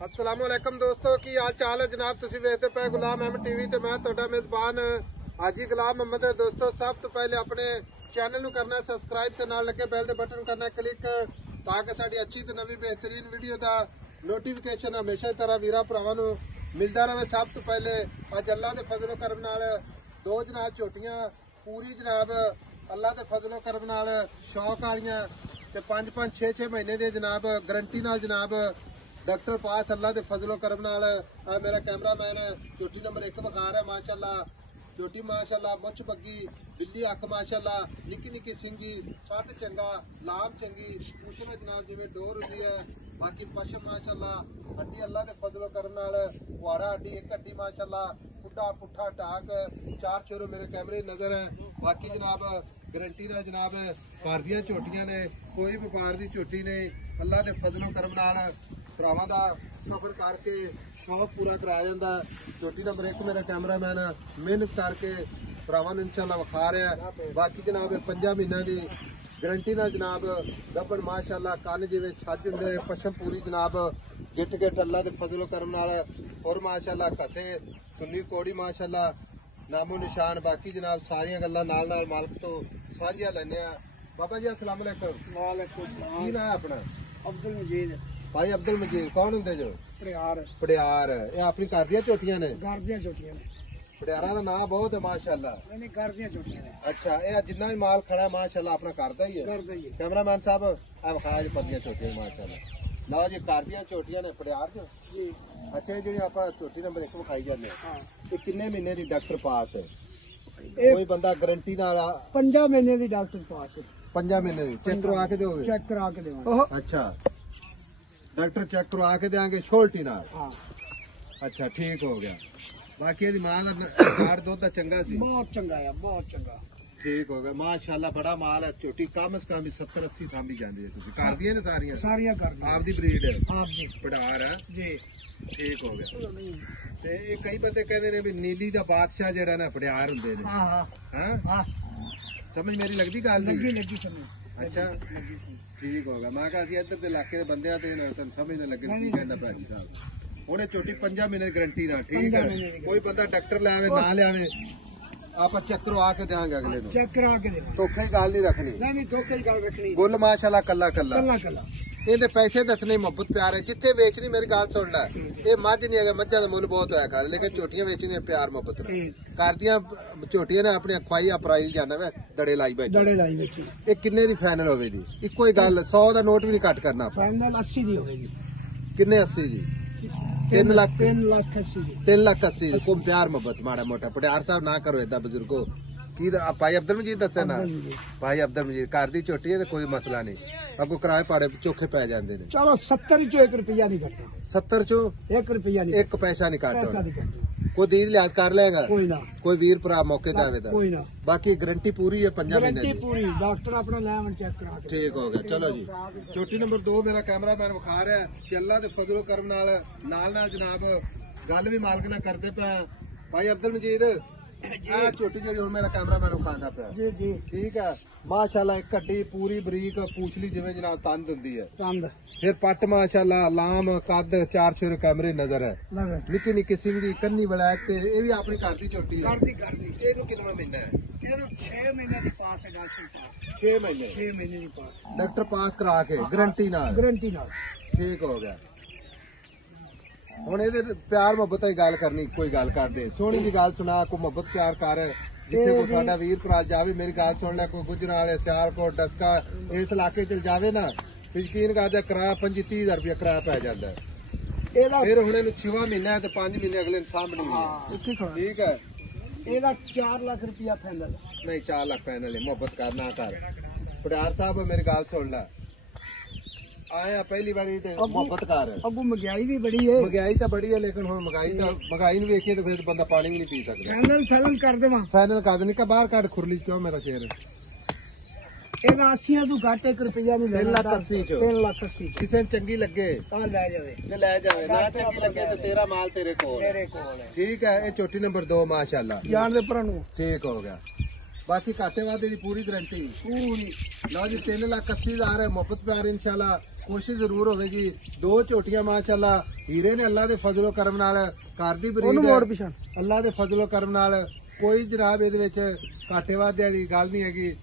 अस्सलामुअलैकुम दोस्तों की हाल चाल है जनाब। तुसी वेखदे पे गुलाम अहमद टीवी ते मैं तुहाडा मेजबान हाजी गुलाम अहमद है। दोस्तों सब तो पहले अपने चैनल नू करना सबसक्राइब ते नाल लगे बैल दे बटन करना क्लिक ताकि साडी अच्छी ते नवी बेहतरीन वीडियो दा नोटिफिकेशन हमेशा तरह वीरा भरावां नू मिलदा रहे। सब तो पहले अज अल्लाह दे फजलो करम नाल दो जनाब झोटियां पूरी जनाब अल्लाह दे फजलो करम नाल शौक वालियां ते 5-5 6-6 महीने दे जनाब गारंटी नाल जनाब डॉक्टर पास अल्लाह दे फजलो करम नाल मेरा कैमरामैन चोटी नंबर 1 विखा रहा है। माशाअल्लाह चोटी माशाअल्लाह मुछ बग्गी बिल्ली अख माशाअल्लाह निक्की निक्की सिंगी कद चंगा लाम चंगी पूछना जनाब जिवें डोर हुंदी है। बाकी पशम माशाअल्लाह हड्डी अल्लाह दे फजलो करम नाल वाड़ा हड्डी एक हड्डी माशाअल्लाह पुट्ठा पुट्ठा टाक चार छोरो मेरे कैमरे नजर है। बाकी जनाब गारंटी ना जनाब घर दियां झोटियां ने कोई व्यापार दी झोटी नहीं अल्लाह दे फजलो करम नाल भरावां दा सफर करके शौक पूरा कराया जांदा। झोटी नंबर 1 मेरा कैमरामैन मेहनत करके भरावां नूं इंशाअल्लाह विखा रहा है। बाकी जनाब 5 महीनों की गारंटी ना जनाब गब्बन माशाअल्लाह कन जिवें छज हुंदे पशम पूरी जनाब गिट गिट अल्लाह दे फजलो करम नाल और माशाअल्लाह कसे सुन्नी कोड़ी माशाअल्लाह नामो निशान। बाकी जनाब सारियां गल्लां नाल नाल मालक तो साझियां लैने आ। बाबा जी अस्सलाम वालेकुम। वालेकुम सलाम। की नाम है अपना? अब्दुल मजीद। भाई अब्दुल मजीद कौन होंगे जो? पड़ियार। पड़ियार ये अपनी घर दियां झोटियां ने? घर दियां झोटियां ने। पड़ियारा का नाम बहुत है माशाअल्लाह। नहीं घर दियां झोटियां ने। अच्छा ये जितना भी माल खड़ा है माशाअल्लाह अपना घर दा ही है? घर दा ही है। कैमरामैन साहब आ विखा जी पदियां झोटियां माशाअल्लाह। ना जी घर दियां झोटियां ने पड़ियार जो? जी। अच्छा ये जी आप झोटी नंबर 1 विखाई जाने हां ये किन्ने महीने दी डॉक्टर पास है? कोई बंदा गारंटी नाल 5 महीने दी डॉक्टर पास है। 5 महीने दी चेक करवा के दोगे? चेक करा के देवांगे। अच्छा डॉक्टर चेक करवा के देंगे शोल्टी नाल? हां अच्छा ठीक हो गया। बाकी यदि मां का कार्ड दुध चंगा सी? बहुत चंगा है बहुत चंगा। ठीक हो गया माशाअल्लाह बड़ा माल है। झोटी कम से कम 70-80 सांभी जाती है। तुसी कर दिए ने सारियां? सारियां कर दी। आप दी ब्रीड है? आप जी। पड़ार है जी ठीक हो गया। ते ये कई बंदे कहते ने भी नीली दा बादशाह जेड़ा ना पड़ार हुंदे ने। हां हां हां हां समझ मेरी लगदी गल लगी लगी समझ। अच्छा ठीक हो गया। मैं कहा सी इधर दे इलाके दे बंदियां ते तन समझ ना लगे की कहंदा भाजी साहब। हुणे झोटी 5 महीने की गारंटी ना ठीक है। कोई बंदा डॉक्टर ले आवे ना ले आवे आप चेक करवा के देंगे अगले नु। चेक करा के दे। धोखे की गल नहीं रखनी। नहीं नहीं धोखे की गल रखनी। गुल माशाअल्लाह कल्ला कल्ला कल्ला कल्ला। ਇਹਦੇ ਪੈਸੇ ਦੱਸਣੇ ਮੁਹੱਬਤ ਪਿਆਰ ਹੈ ਜਿੱਥੇ ਵੇਚਣੀ ਮੇਰੀ ਗੱਲ ਸੁਣ ਲੈ ਇਹ ਮੱਝ ਨਹੀਂ ਹੈਗਾ ਮੱਝਾਂ ਦਾ ਮੁੱਲ ਬਹੁਤ ਹੋਇਆ ਕਰ ਲੇਕਿਨ ਝੋਟੀਆਂ ਵੇਚਣੀਆਂ ਪਿਆਰ ਮੁਹੱਬਤ ਨਾਲ ਕਰਦੀਆਂ ਝੋਟੀਆਂ ਨੇ ਆਪਣੇ ਖਵਾਈ ਅਪ੍ਰੈਲ ਜਾਣਾ ਵੇ ਦੜੇ ਲਾਈ ਬੈਠੀ दड़े लाई बैठी। ਇਹ ਕਿੰਨੇ ਦੀ ਫਾਈਨਲ ਹੋਵੇਗੀ? ਇੱਕੋ ਹੀ ਗੱਲ 100 ਦਾ ਨੋਟ ਵੀ ਨਹੀਂ ਕੱਟ ਕਰਨਾ ਆਪਾਂ। फाइनल 80 दी होगी। ਕਿੰਨੇ 80 ਦੀ? 3 ਲੱਖ 3 लाख 80 दी। 3 ਲੱਖ 80 ਦੀ ਕੋਈ ਪਿਆਰ ਮੁਹੱਬਤ ਮਾੜਾ ਮੋਟਾ ਪਟਿਆਰ ਸਾਹਿਬ ਨਾ ਕਰੋ ਏਦਾਂ ਬਜ਼ੁਰਗੋ। ਕੀ ਭਾਈ ਅਬਦੁਲ ਮਜੀਦ ਦੱਸਿਆ ਨਾ ਭਾਈ ਅਬਦੁਲ ਮਜੀਦ ਘਰ ਦੀ ਝੋਟੀ ਹੈ ਤੇ ਕੋਈ ਮਸਲਾ ਨਹੀਂ ਅੱਗੋਂ ਕਿਰਾਏ ਪਾੜੇ ਚੋਖੇ ਪੈ ਜਾਂਦੇ ਨੇ। चलो 70 चो 1 रुपया नहीं कटना। 70 ਚੋਂ 1 रुपया नहीं। 1 ਪੈਸਾ ਨਹੀਂ पैसा ਕੱਟਦਾ। नहीं कटना। ਕੋਈ ਦੀਨ ਲਿਹਾਜ਼ ਕਰ ਲਏਗਾ कोई ना ਕੋਈ ਵੀਰ ਭਰਾ ਮੌਕੇ ਤੇ ਆਵੇਦਾ। कोई ना। ਬਾਕੀ ਗਾਰੰਟੀ ਪੂਰੀ ਹੈ 5 ਮਹੀਨੇ गारंटी ਦੀ। पूरी डॉक्टर अपना लैवन चेक करा के। ਠੀਕ ਹੋ ਗਿਆ ਚਲੋ ਜੀ। ਛੋਟੀ ਨੰਬਰ 2 ਮੇਰਾ ਕੈਮਰਾਮੈਨ ਵਿਖਾ ਰਿਹਾ ਕਿ ਅੱਲਾ ਦੇ ਫਜ਼ਲੋ ਕਰਮ ਨਾਲ ਨਾਲ ਜਨਾਬ ਗੱਲ ਵੀ ਮਾਲਕ ਨਾਲ ਕਰਦੇ ਪਿਆ। ਭਾਈ ਅਬਦੁਲ ਮਜੀਦ ਆ ਛੋਟੀ ਜਿਹੜੀ ਹੁਣ ਮੇਰਾ ਕੈਮਰਾਮੈਨ ਵਿਖਾਉਂਦਾ ਪਿਆ जी जी ਠੀਕ ਹੈ ਮਾਸ਼ਾਅੱਲਾ ਇੱਕ ਹੱਡੀ ਪੂਰੀ ਬਰੀਕ ਪੂਛਲੀ ਜਿਵੇਂ ਜਨਾਬ ਤੰਦ ਹੁੰਦੀ ਹੈ। तंद ਫਿਰ ਪੱਟ ਮਾਸ਼ਾਅੱਲਾ ਲਾਮ ਕੱਦ 4 ਛੋਰੇ ਕੈਮਰੇ ਨਜ਼ਰ ਹੈ। लगे ਨਿੱਕੀ ਨਿੱਕੀ ਸਿੰਗੀ ਕੰਨੀ ਵਲੈਕ ਤੇ ਇਹ ਵੀ ਆਪਣੀ ਘਰ ਦੀ ਝੋਟੀ ਹੈ। कर दी। ਇਹਨੂੰ ਕਿੰਨਾ ਮਹੀਨਾ ਹੈ? ये 6 महीने के पास है डॉक्टर। 6 ਮਹੀਨੇ 6 महीने के पास ਡਾਕਟਰ ਪਾਸ ਕਰਾ ਕੇ ਗਾਰੰਟੀ ਨਾਲ गारंटी ना। ਠੀਕ ਹੋ ਗਿਆ। ਹੁਣ ਇਹਦੇ ਪਿਆਰ ਮੁਹੱਬਤ ਦੀ ਗੱਲ ਕਰਨੀ ਕੋਈ ਗੱਲ ਕਰਦੇ ਸੋਹਣੀ ਦੀ ਗੱਲ ਸੁਣਾ ਕੋਈ ਮੁਹੱਬਤ ਪਿਆਰ ਕਰ ਜਿੱਥੇ ਕੋਈ ਸਾਡਾ ਵੀਰ ਭਰਾ ਜਾਵੇ ਮੇਰੀ ਗੱਲ ਸੁਣ ਲੈ ਕੋਈ ਗੁਜਰਾਲੇ ਸਿਆਲਕੋਟ ਡਸਕਾ ਇਸ ਇਲਾਕੇ ਚ ਜਾਵੇ ਨਾ ਯਕੀਨ ਕਰ ਜਾ ਕਿਰਾਇਆ 25-30 ਰੁਪਏ ਕਿਰਾਇਆ ਪੈ ਜਾਂਦਾ। ਇਹਦਾ ਫਿਰ ਹੁਣ ਇਹਨੂੰ 6 ਮਹੀਨਾ ਹੈ ਤੇ 5 ਮਹੀਨੇ ਅਗਲੇ ਨੂੰ ਸਾਂਭਣੀ ਹੈ। ਇੱਥੇ ਖੜਾ। ਠੀਕ ਹੈ ਇਹਦਾ 4 लाख रुपया फाइनल। नहीं 4 लाख पैनल है मोहब्बत कर ना कर पटियार साहब मेरी गाल सुन ला आया पहली बारी ते मोहब्बत कर। अगू महंगाई भी बड़ी है। महंगाई तो बड़ी है लेकिन हुण महंगाई नूं वेखिए तो फिर बंदा पानी भी नहीं पी सकता। फाइनल कर देवा। फाइनल कर देनी का बाहर काट खुरली क्यों मेरा शेर ਇਹਦਾ 80 ਤੋਂ ਘੱਟ 1 रुपया नहीं लेना। 3 लाख 80 चो 3 लाख 80 किसे चंगी लगे ਤਾਂ ਲੈ ਜਾਵੇ ते ले जावे ना चंगी लगे तो तेरा माल तेरे कोल ਤੇਰੇ ਕੋਲ ਹੈ। ठीक है ये चोटी नंबर 2 माशाल्लाह ਜਾਣ ਦੇ ਪਰਾਂ ਨੂੰ ठीक हो गया। बाकी घाटे वादे की पूरी गारंटी ਪੂਰੀ लो जी 3 लाख 80 हज़ार है मोहब्बत प्यार इंशाल्लाह ਕੋਸ਼ਿਸ਼ ਜ਼ਰੂਰ ਹੋਵੇਗੀ। 2 ਝੋਟੀਆਂ ਮਾਸ਼ਾਅੱਲਾ ਹੀਰੇ ਨੇ, ਅੱਲਾ ਦੇ ਫਜ਼ਲੋ ਕਰਮ ਨਾਲ ਘਰ ਦੀ ਬਰੀਡ ਹੈ। ਅੱਲਾ ਦੇ ਫਜ਼ਲੋ ਕਰਮ ਨਾਲ ਕੋਈ ਜਨਾਬ ਇਹਦੇ ਵਿੱਚ ਘਾਟੇ ਵਾਧੇ ਵਾਲੀ ਗੱਲ ਨਹੀਂ ਹੈਗੀ।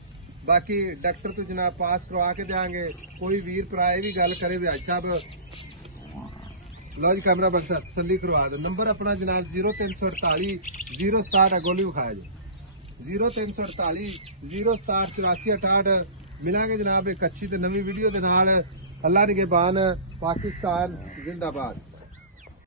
ਬਾਕੀ ਡਾਕਟਰ ਤੋਂ ਜਨਾਬ ਪਾਸ ਕਰਵਾ ਕੇ ਦੇਾਂਗੇ। ਕੋਈ ਵੀਰ ਭਰਾ ਇਹ ਵੀ ਗੱਲ ਕਰੇ ਵਿਆਜ ਸਾਹਿਬ ਲਓ ਜੀ ਕੈਮਰਾ ਬਖਸ਼ਾ ਤਸੱਲੀ ਕਰਵਾ ਦਿਓ। ਨੰਬਰ ਆਪਣਾ ਜਨਾਬ 0348 067 ਗੋਲੀ ਵਿਖਾਇਆ ਜੀ 0348 067 8468। ਮਿਲਾਂਗੇ ਜਨਾਬ ਇੱਕ ਅੱਛੀ ਤੇ ਨਵੀਂ ਵੀਡੀਓ ਦੇ ਨਾਲ। ਅੱਲਾ ਨਿਗਹਿਬਾਨ। ਪਾਕਿਸਤਾਨ ਜ਼ਿੰਦਾਬਾਦ।